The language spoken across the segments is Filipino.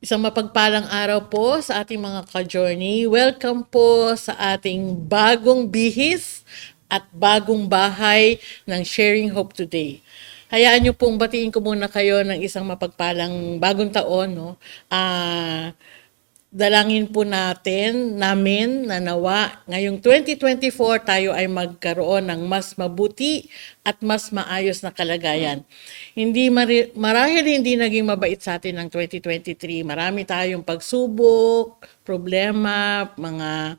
Isang mapagpalang araw po sa ating mga ka-journey. Welcome po sa ating bagong bihis at bagong bahay ng Sharing Hope Today. Hayaan niyo pong batiin ko muna kayo ng isang mapagpalang bagong taon. No? Dalangin po namin na nawa ngayong 2024 tayo ay magkaroon ng mas mabuti at mas maayos na kalagayan. Marahil hindi naging mabait sa atin ng 2023. Marami tayong pagsubok, problema, mga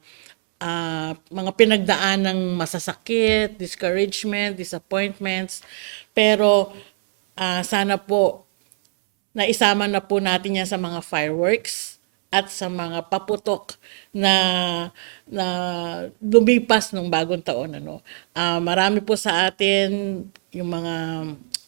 pinagdaan ng masasakit, discouragement, disappointments. Pero sana po naisama na po natin yan sa mga fireworks at sa mga paputok na na lumipas ng bagong taon. Marami po sa atin yung mga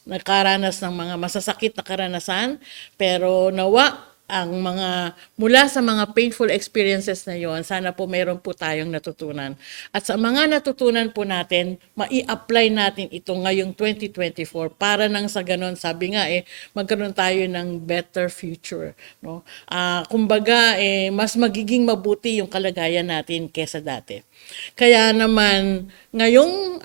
nakaranas ng mga masasakit na karanasan, pero nawa ang mga mula sa mga painful experiences na yon, sana po mayroon po tayong natutunan. At sa mga natutunan po natin, mai-apply natin ito ngayong 2024 para nang sa ganon, sabi nga magkaroon tayo ng better future. No? Kumbaga, mas magiging mabuti yung kalagayan natin kesa dati. Kaya naman, ngayong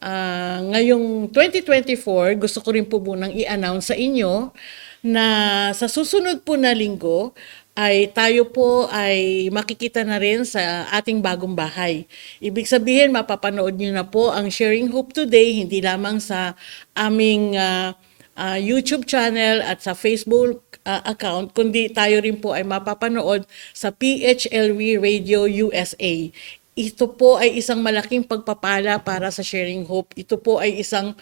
2024, gusto ko rin po munang i-announce sa inyo na sa susunod po na linggo ay tayo po ay makikita na rin sa ating bagong bahay. Ibig sabihin, mapapanood nyo na po ang Sharing Hope Today, hindi lamang sa aming YouTube channel at sa Facebook account, kundi tayo rin po ay mapapanood sa PHLV Radio USA. Ito po ay isang malaking pagpapala para sa Sharing Hope. Ito po ay isang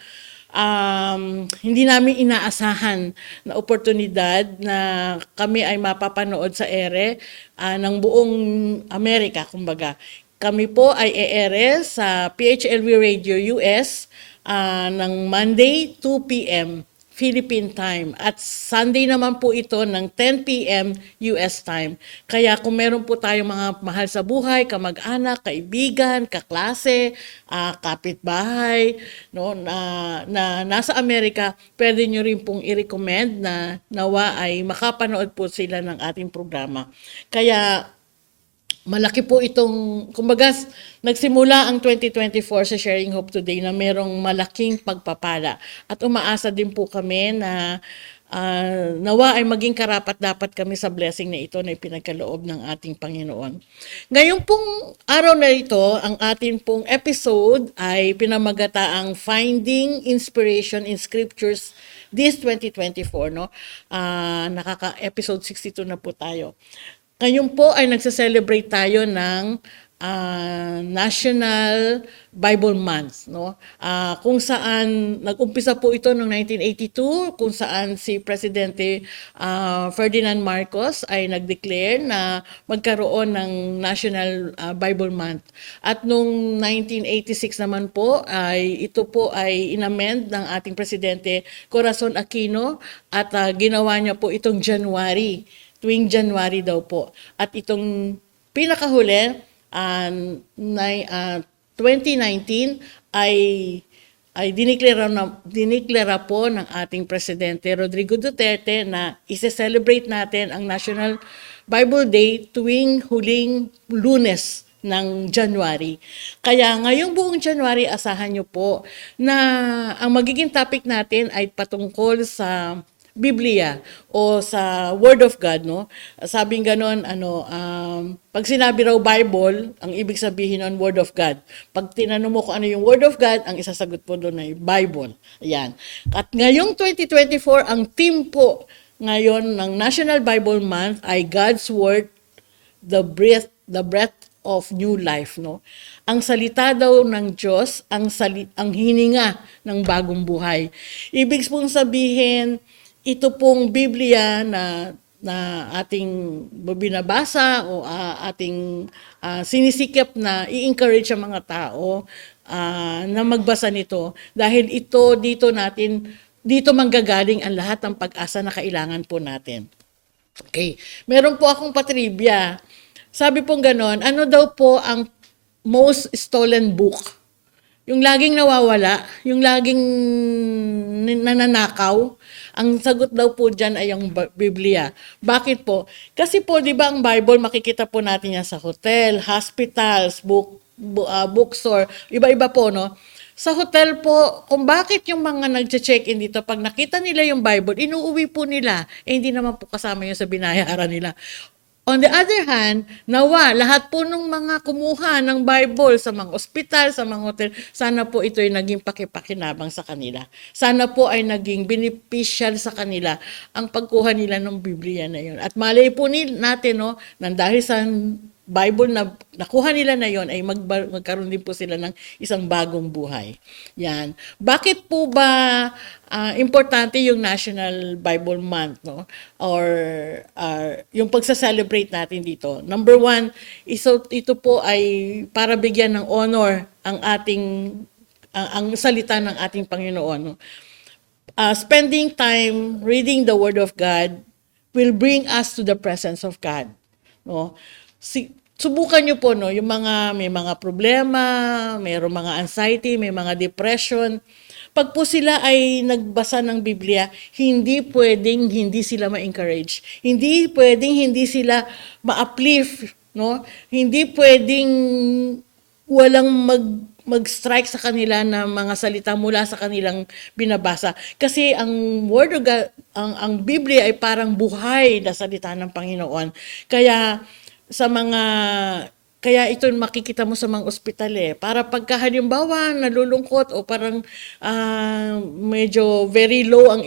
hindi namin inaasahan na oportunidad na kami ay mapapanood sa ere ng buong Amerika, kumbaga. Kami po ay e-ere sa PHLV Radio US ng Monday 2 p.m. Philippine time. At Sunday naman po ito ng 10 p.m. US time. Kaya kung meron po tayong mga mahal sa buhay, kamag-anak, kaibigan, kaklase, kapitbahay, no, na nasa Amerika, pwede nyo rin pong i-recommend na nawa ay makapanood po sila ng ating programa. Kaya malaki po itong, kumbaga, nagsimula ang 2024 sa Sharing Hope Today na merong malaking pagpapala. At umaasa din po kami na nawa ay maging karapat-dapat kami sa blessing na ito na ipinagkaloob ng ating Panginoon. Ngayon pong araw na ito, ang ating pong episode ay pinamagataang Finding Inspiration in Scriptures this 2024. No? Nakaka-episode 62 na po tayo. Ngayon po ay nagse-celebrate tayo ng National Bible Month, no? Kung saan nag-umpisa po ito noong 1982, kung saan si Presidente Ferdinand Marcos ay nag-declare na magkaroon ng National Bible Month. At noong 1986 naman po ay ito po ay inamend ng ating Presidente Corazon Aquino at ginawa niya po itong January, tuwing January daw po. At itong pinakahuli, 2019 ay diniklara po ng ating Presidente Rodrigo Duterte na ise-celebrate natin ang National Bible Day tuwing huling Lunes ng January. Kaya ngayong buong January, asahan nyo po na ang magiging topic natin ay patungkol sa Biblia o sa Word of God, no? Sabing ganon, pag sinabi raw Bible, ang ibig sabihin ng Word of God. Pag tinanong mo kung ano yung Word of God, ang isasagot po doon ay Bible. Ayan. At ngayong 2024, ang theme po ngayon ng National Bible Month ay God's Word, the breath of new life, no? Ang salita daw ng Diyos, ang hininga ng bagong buhay. Ibig pong sabihin, ito pong Biblia na ating binabasa o ating sinisikap na i-encourage ang mga tao na magbasa nito dahil dito manggagaling ang lahat ng pag-asa na kailangan po natin. Okay, meron po akong patrivia. Sabi pong ganon, ano daw po ang most stolen book? Yung laging nawawala, yung laging nananakaw, Ang sagot daw po dyan ay ang Biblia. Bakit po? Kasi po, di ba ang Bible, makikita po natin yan sa hotel, hospitals, bookstore, iba-iba po, no? Sa hotel po, kung bakit yung mga nag-check-in dito, pag nakita nila yung Bible, inuuwi po nila. Eh, hindi naman po kasama yun sa binayaran nila. On the other hand, nawa, lahat po ng mga kumuha ng Bible sa mga ospital, sa mga hotel, sana po ito ay naging pakipakinabang sa kanila. Sana po ay naging beneficial sa kanila ang pagkuha nila ng Biblia na yun. At malay po natin, no, nang dahil sa Bible na nakuha nila na yon ay magkaroon din po sila ng isang bagong buhay. Yan. Bakit po ba importante yung National Bible Month, no? Or yung pagsa-celebrate natin dito. Number one, ito po ay para bigyan ng honor ang ang salita ng ating Panginoon, no? Spending time reading the Word of God will bring us to the presence of God, no? Subukan nyo po, no, yung may mga problema, mayroong mga anxiety, may mga depression. Pag po sila ay nagbasa ng Biblia, hindi pwedeng hindi sila ma-encourage. Hindi pwedeng hindi sila ma-uplift, no? Hindi pwedeng walang mag-strike sa kanila na mga salita mula sa kanilang binabasa. Kasi ang Word of God, ang Biblia ay parang buhay na salita ng Panginoon. Kaya ito makikita mo sa mga ospital para pagka halimbawa nalulungkot o parang medyo very low ang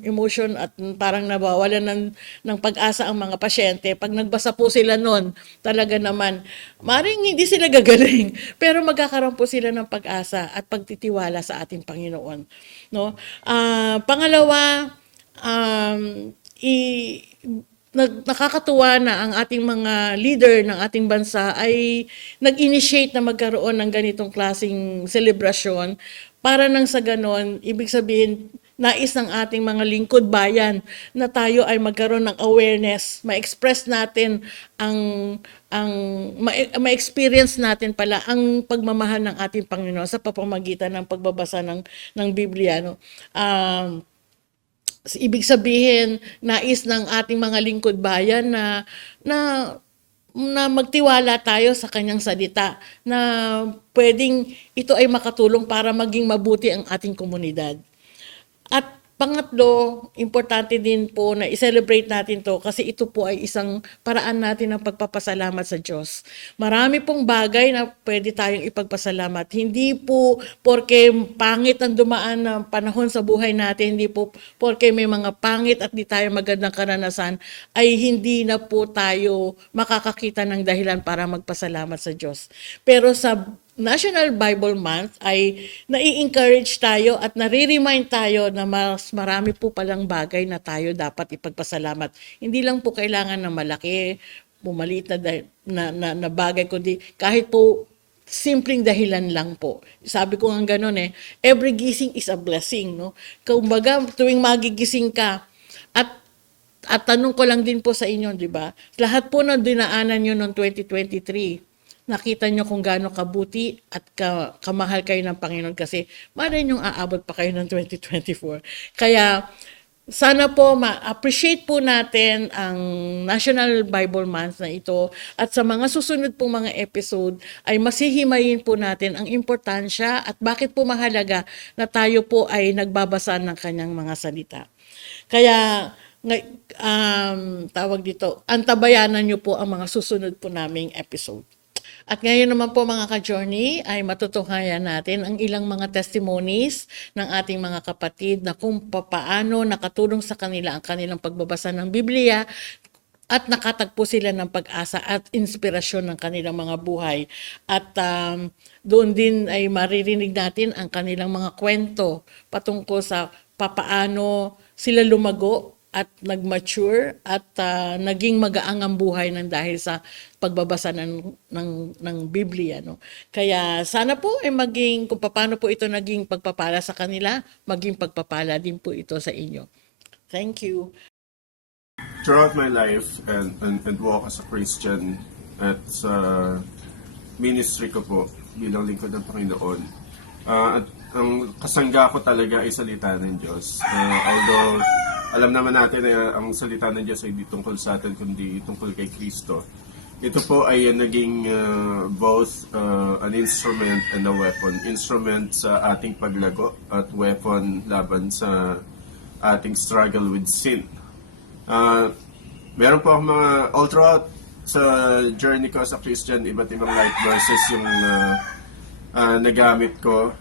emotion at parang nabawalan ng pag-asa ang mga pasyente, pag nagbasa po sila nun, talaga naman, maring hindi sila gagaling, pero magkakaroon po sila ng pag-asa at pagtitiwala sa ating Panginoon. No? Pangalawa, nakakatuwa na ang ating mga leader ng ating bansa ay nag-initiate na magkaroon ng ganitong klaseng selebrasyon para nang sa ganon, ibig sabihin, nais ng ating mga lingkod bayan na tayo ay magkaroon ng awareness, ma-express natin ma-experience natin pala ang pagmamahal ng ating Panginoon sa pamamagitan ng pagbabasa ng Biblia. No? Ibig sabihin, nais ng ating mga lingkod bayan na magtiwala tayo sa kanyang salita na pwedeng ito ay makatulong para maging mabuti ang ating komunidad. At pangatlo, importante din po na i-celebrate natin to kasi ito po ay isang paraan natin ng pagpapasalamat sa Diyos. Marami pong bagay na pwede tayong ipagpasalamat. Hindi po porke pangit ang dumaan na panahon sa buhay natin, hindi po porke may mga pangit at di tayo magandang karanasan, ay hindi na po tayo makakakita ng dahilan para magpasalamat sa Diyos. Pero sa National Bible Month ay nai-encourage tayo at nare-remind tayo na mas marami po palang bagay na tayo dapat ipagpasalamat. Hindi lang po kailangan na malaki, maliit na bagay, kundi kahit po simpleng dahilan lang po. Sabi ko nga gano'n every gising is a blessing, no? Kumbaga, tuwing magigising ka, at tanong ko lang din po sa inyo, di ba? Lahat po ng dinaanan nyo noong 2023, nakita nyo kung gaano kabuti at kamahal kayo ng Panginoon kasi malay nyong aabot pa kayo ng 2024. Kaya sana po ma-appreciate po natin ang National Bible Month na ito at sa mga susunod pong mga episode ay masihimayin po natin ang importansya at bakit po mahalaga na tayo po ay nagbabasa ng kanyang mga salita. Kaya tawag dito, antabayanan nyo po ang mga susunod po naming episode. At ngayon naman po mga ka-journey ay matutuhayan natin ang ilang mga testimonies ng ating mga kapatid na kung paano nakatulong sa kanila ang kanilang pagbabasa ng Biblia at nakatagpo sila ng pag-asa at inspirasyon ng kanilang mga buhay. At doon din ay maririnig natin ang kanilang mga kwento patungkol sa papaano sila lumago at nag-mature at naging magaang ang buhay ng dahil sa pagbabasa ng Biblia. No? Kaya sana po ay kung paano po ito naging pagpapala sa kanila, maging pagpapala din po ito sa inyo. Thank you. Throughout my life and walk as a Christian at sa ministry ko po bilang lingkod ng Panginoon, at ang kasangga ko talaga ay salita ng Diyos. Although alam naman natin na ang salita ng Diyos ay hindi tungkol sa atin kundi tungkol kay Kristo. Ito po ay naging both an instrument and a weapon. Instrument sa ating paglago at weapon laban sa ating struggle with sin. Meron po akong mga, all throughout sa journey ko sa Christian, iba't ibang life verses yung nagamit ko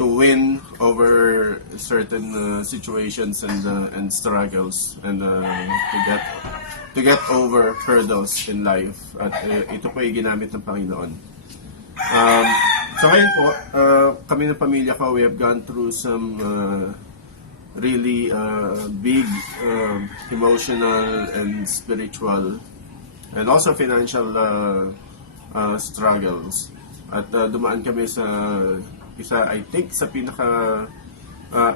to win over certain situations and struggles and to get over hurdles in life. At ito po ay ginamit ng Panginoon. So ngayon po, kami ng pamilya ko, we have gone through some really big emotional and spiritual and also financial struggles. At dumaan kami sa isa, I think, sa pinaka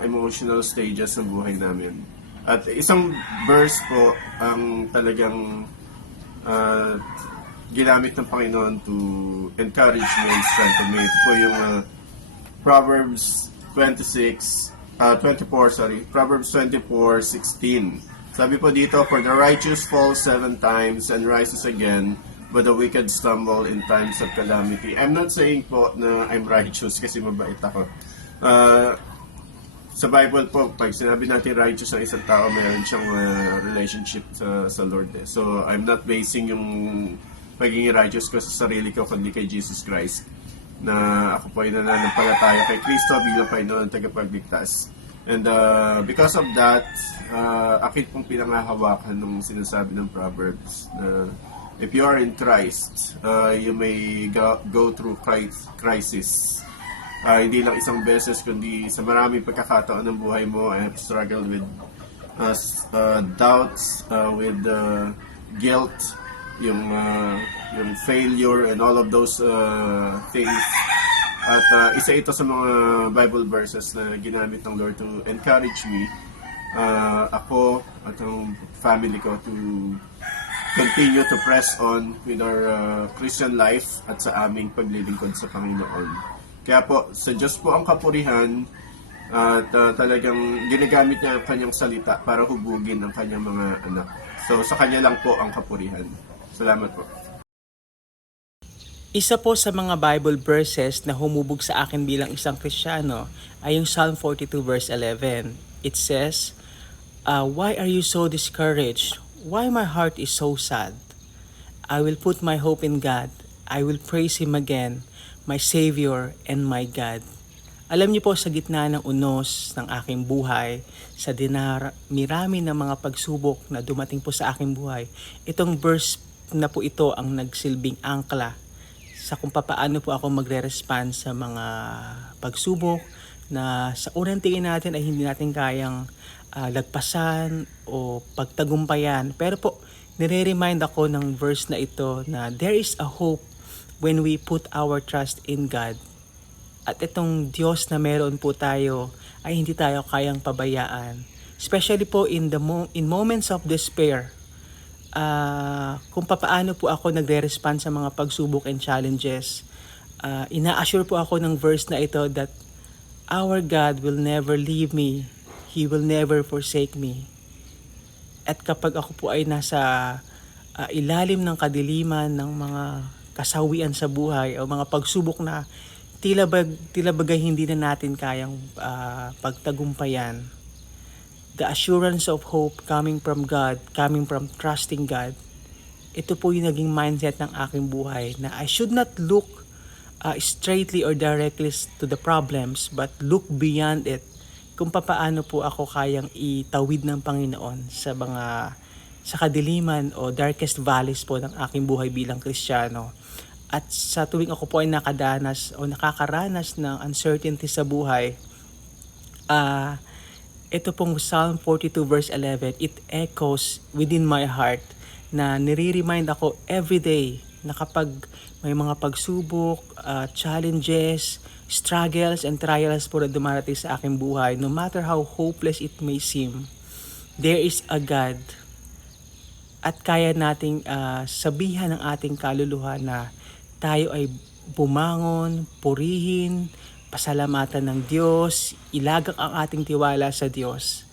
emotional stages ng buhay namin. At isang verse po ang talagang ginamit ng Panginoon to encourage me and strengthen me. Ito po yung Proverbs 24:16. Sabi po dito, "For the righteous falls 7 times and rises again, but the wicked stumble in times of calamity." I'm not saying po na I'm righteous kasi mabait ako. Sa Bible po, pag sinabi natin righteous ang isang tao, meron siyang relationship sa Lord. So, I'm not basing yung pagiging righteous ko sa sarili ko, kundi kay Jesus Christ. Na ako po ay nananampalataya kay Kristo bilang Panginoon tagapagligtas. And because of that, akit pong pinangahawakan ng sinasabi ng Proverbs na if you are in Christ, you may go through crisis. Hindi lang isang beses, kundi sa maraming pagkakataon ng buhay mo. I have struggled with doubts, with guilt, yung failure, and all of those things. At isa ito sa mga Bible verses na ginamit ng Lord to encourage me, ako at ang family ko, to continue to press on with our Christian life at sa aming paglilingkod sa Panginoon. Kaya po, sa Diyos po ang kapurihan at talagang ginagamit niya ang kanyang salita para hubugin ang kanyang mga anak. So, sa kanya lang po ang kapurihan. Salamat po. Isa po sa mga Bible verses na humubog sa akin bilang isang Kristiyano ay yung Psalm 42 verse 11. It says, "Why are you so discouraged? Why my heart is so sad? I will put my hope in God. I will praise Him again, my Savior and my God." Alam niyo po, sa gitna ng unos ng aking buhay, sa dinarami ng mga pagsubok na dumating po sa aking buhay, itong verse na po ito ang nagsilbing angkla sa kung paano po ako magre-respond sa mga pagsubok na sa unang tingin natin ay hindi natin kayang lagpasan o pagtagumpayan. Pero po, nire-remind ako ng verse na ito na there is a hope when we put our trust in God. At itong Diyos na meron po tayo ay hindi tayo kayang pabayaan. Especially po in moments of despair. Kung paano po ako nagre-respond sa mga pagsubok and challenges, ina-assure po ako ng verse na ito that our God will never leave me. He will never forsake me. At kapag ako po ay nasa ilalim ng kadiliman ng mga kasawian sa buhay o mga pagsubok na tila bagay hindi na natin kayang pagtagumpayan, the assurance of hope coming from God, coming from trusting God, ito po yung naging mindset ng aking buhay na I should not look straightly or directly to the problems but look beyond it, kung paano po ako kayang itawid ng Panginoon sa kadiliman o darkest valleys po ng aking buhay bilang Kristiyano. At sa tuwing ako po ay nakakaranas ng uncertainty sa buhay, ito pong Psalm 42 verse 11, it echoes within my heart na nire-remind ako everyday na kapag may mga pagsubok, challenges, struggles and trials po na dumarating sa aking buhay, no matter how hopeless it may seem, there is a God. At kaya nating sabihan ng ating kaluluwa na tayo ay bumangon, purihin, pasalamatan ng Diyos, ilagak ang ating tiwala sa Diyos.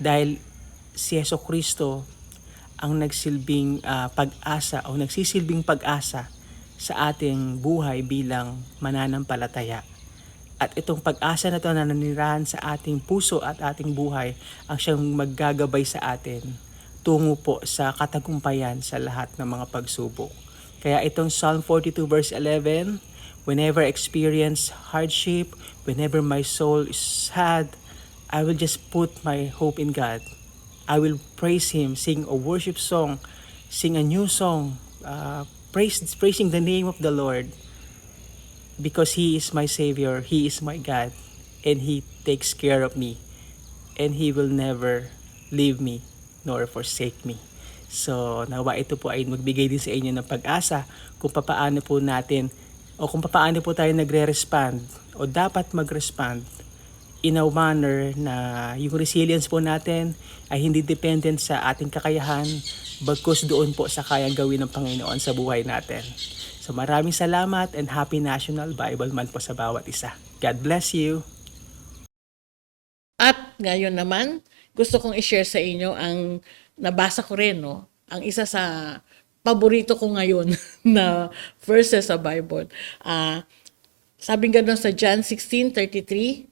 Dahil si Yeso Kristo ang pag-asa o nagsisilbing pag-asa sa ating buhay bilang mananampalataya. At itong pag-asa na ito na nanirahan sa ating puso at ating buhay ang siyang maggagabay sa atin tungo po sa katagumpayan sa lahat ng mga pagsubok. Kaya itong Psalm 42 verse 11, whenever I experience hardship, whenever my soul is sad, I will just put my hope in God. I will praise Him, sing a worship song, sing a new song, praising the name of the Lord, because He is my Savior, He is my God, and He takes care of me, and He will never leave me nor forsake me. So, nawa ito po ay magbigay din sa inyo ng pag-asa kung papaano po natin o kung papaano po tayo nagre-respond o dapat mag-respond in a manner na yung resilience po natin ay hindi dependent sa ating kakayahan, bagkus doon po sa kayang gawin ng Panginoon sa buhay natin. So maraming salamat and happy National Bible Month po sa bawat isa. God bless you! At ngayon naman, gusto kong i-share sa inyo ang nabasa ko rin, no? Ang isa sa paborito ko ngayon na verses sa Bible. Sabi nga doon sa John 16:33,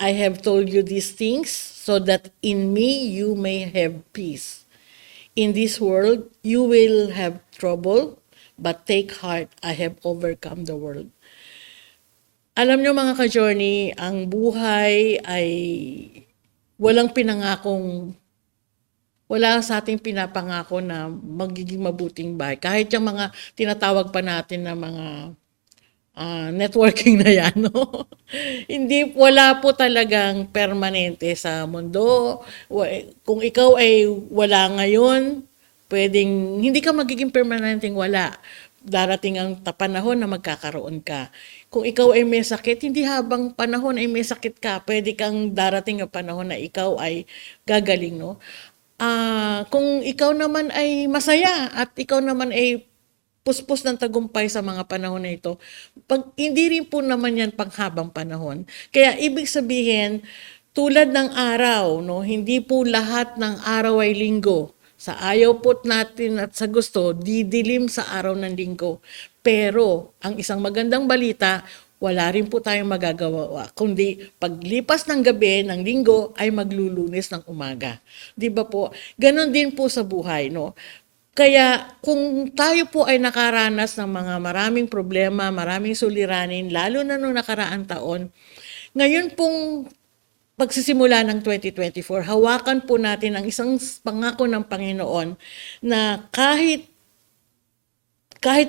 I have told you these things so that in me you may have peace. In this world, you will have trouble, but take heart, I have overcome the world. Alam nyo mga ka-journey, ang buhay ay walang pinangakong, wala sa ating pinapangako na magiging mabuting bahay. Kahit yung mga tinatawag pa natin na mga networking na yan, no? Wala po talagang permanente sa mundo. Kung ikaw ay wala ngayon, hindi ka magiging permanenteng wala. Darating ang panahon na magkakaroon ka. Kung ikaw ay may sakit, hindi habang panahon ay may sakit ka, pwede kang darating ang panahon na ikaw ay gagaling, no? Kung ikaw naman ay masaya at ikaw naman ay puspos ng tagumpay sa mga panahon na ito, hindi rin po naman yan panghabang panahon. Kaya ibig sabihin, tulad ng araw, no, hindi po lahat ng araw ay linggo. Sa ayaw po natin at sa gusto, didilim sa araw ng linggo. Pero ang isang magandang balita, wala rin po tayong magagawa. Kundi paglipas ng gabi ng linggo ay maglulunes ng umaga. Di ba po? Ganon din po sa buhay, no? Kaya kung tayo po ay nakaranas ng mga maraming problema, maraming suliranin, lalo na noong nakaraang taon, ngayon pong pagsisimula ng 2024, hawakan po natin ang isang pangako ng Panginoon na kahit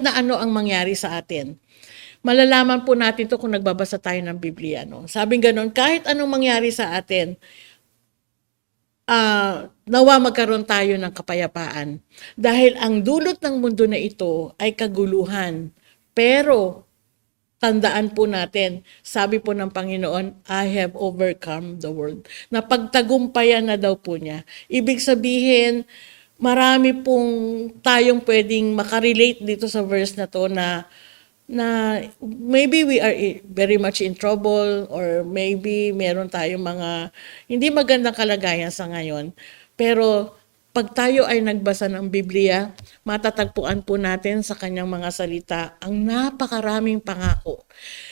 na ano ang mangyari sa atin, malalaman po natin to kung nagbabasa tayo ng Biblia. No? Sabing ganon, kahit anong mangyari sa atin, nawa magkaroon tayo ng kapayapaan. Dahil ang dulot ng mundo na ito ay kaguluhan. Pero, tandaan po natin, sabi po ng Panginoon, I have overcome the world. Napagtagumpayan na daw po niya. Ibig sabihin, marami pong tayong pwedeng makarelate dito sa verse na to na maybe we are very much in trouble or maybe meron tayong mga hindi magandang kalagayan sa ngayon. Pero pag tayo ay nagbasa ng Biblia, matatagpuan po natin sa kanyang mga salita ang napakaraming pangako.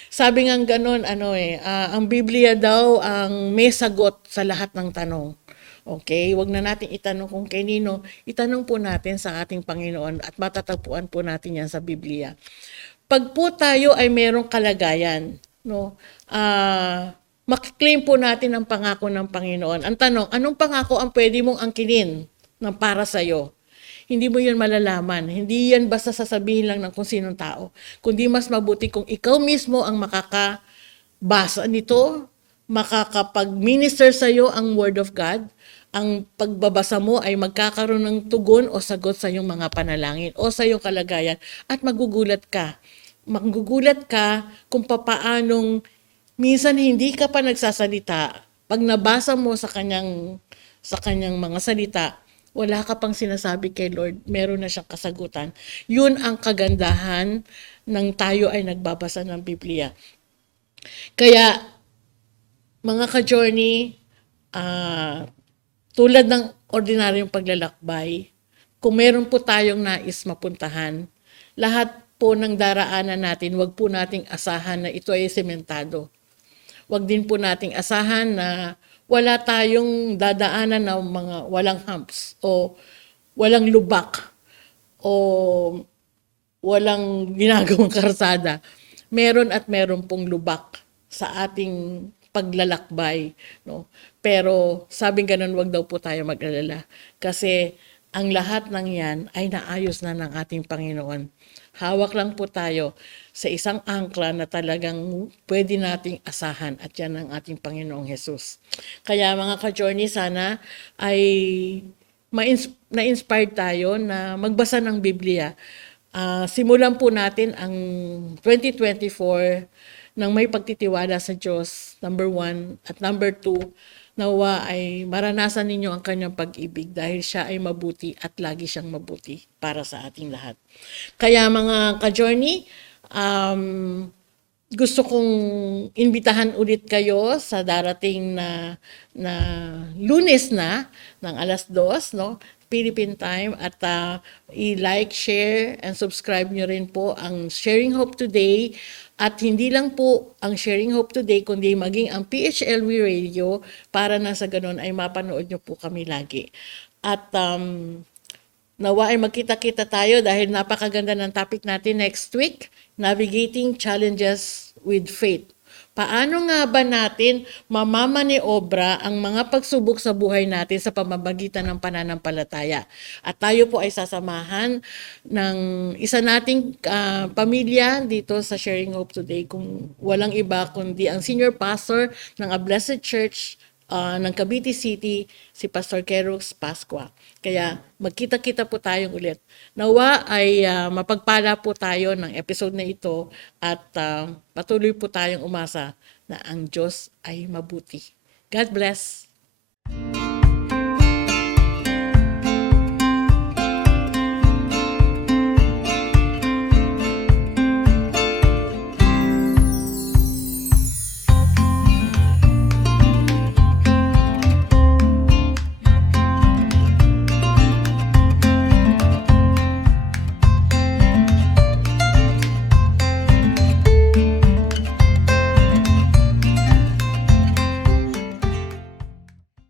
Sabi nga ganon, ang Biblia daw ang may sagot sa lahat ng tanong. Okay, wag na natin itanong kung kanino, itanong po natin sa ating Panginoon at matatagpuan po natin yan sa Biblia. Pag po tayo ay merong kalagayan, no, makiklaim po natin ang pangako ng Panginoon. Ang tanong, anong pangako ang pwede mong angkinin ng para sa'yo? Hindi mo yun malalaman. Hindi yan basta sasabihin lang ng kung sinong tao. Kundi mas mabuti kung ikaw mismo ang makakabasa nito, makakapag-minister sa'yo ang Word of God, ang pagbabasa mo ay magkakaroon ng tugon o sagot sa iyong mga panalangin o sa iyong kalagayan at magugulat ka. Magugulat ka kung papaanong minsan hindi ka pa nagsasalita. Pag nabasa mo sa kanyang mga salita, wala ka pang sinasabi kay Lord, meron na siyang kasagutan. Yun ang kagandahan ng tayo ay nagbabasa ng Biblia. Kaya mga ka-journey, ah, tulad ng ordinaryong paglalakbay, kung meron po tayong nais mapuntahan, lahat po ng daraanan natin, wag po nating asahan na ito ay sementado. Wag din po nating asahan na wala tayong dadaanan ng mga walang humps o walang lubak o walang ginagawang karsada. Meron at meron pong lubak sa ating paglalakbay, no? Pero sabing ganun, wag daw po tayo mag-alala kasi ang lahat ng 'yan ay naayos na ng ating Panginoon. Hawak lang po tayo sa isang angkla na talagang pwede nating asahan at yan ang ating Panginoong Hesus. Kaya mga ka-journey, sana ay na-inspired tayo na magbasa ng Biblia. Simulan po natin ang 2024 ng may pagtitiwala sa Diyos, number 1. At number 2, nawa ay maranasan ninyo ang kanyang pag-ibig dahil siya ay mabuti at lagi siyang mabuti para sa ating lahat. Kaya mga ka-journey, gusto kong imbitahan ulit kayo sa darating na Lunes na ng 2:00, no? Philippine time, at i-like, share, and subscribe nyo rin po ang Sharing Hope Today, at hindi lang po ang Sharing Hope Today kundi maging ang PHLV Radio para na sa ganun ay mapanood nyo po kami lagi. At nawa ay magkita-kita tayo dahil napakaganda ng topic natin next week, Navigating Challenges with Faith. Paano nga ba natin mamamaniobra ang mga pagsubok sa buhay natin sa pamamagitan ng pananampalataya? At tayo po ay sasamahan ng isa nating pamilya dito sa Sharing Hope Today, kung walang iba kundi ang senior pastor ng A Blessed Church ng Cavite City, si Pastor Keros Pascua. Kaya magkita-kita po tayong ulit. Nawa ay mapagpala po tayo ng episode na ito at patuloy po tayong umasa na ang Diyos ay mabuti. God bless!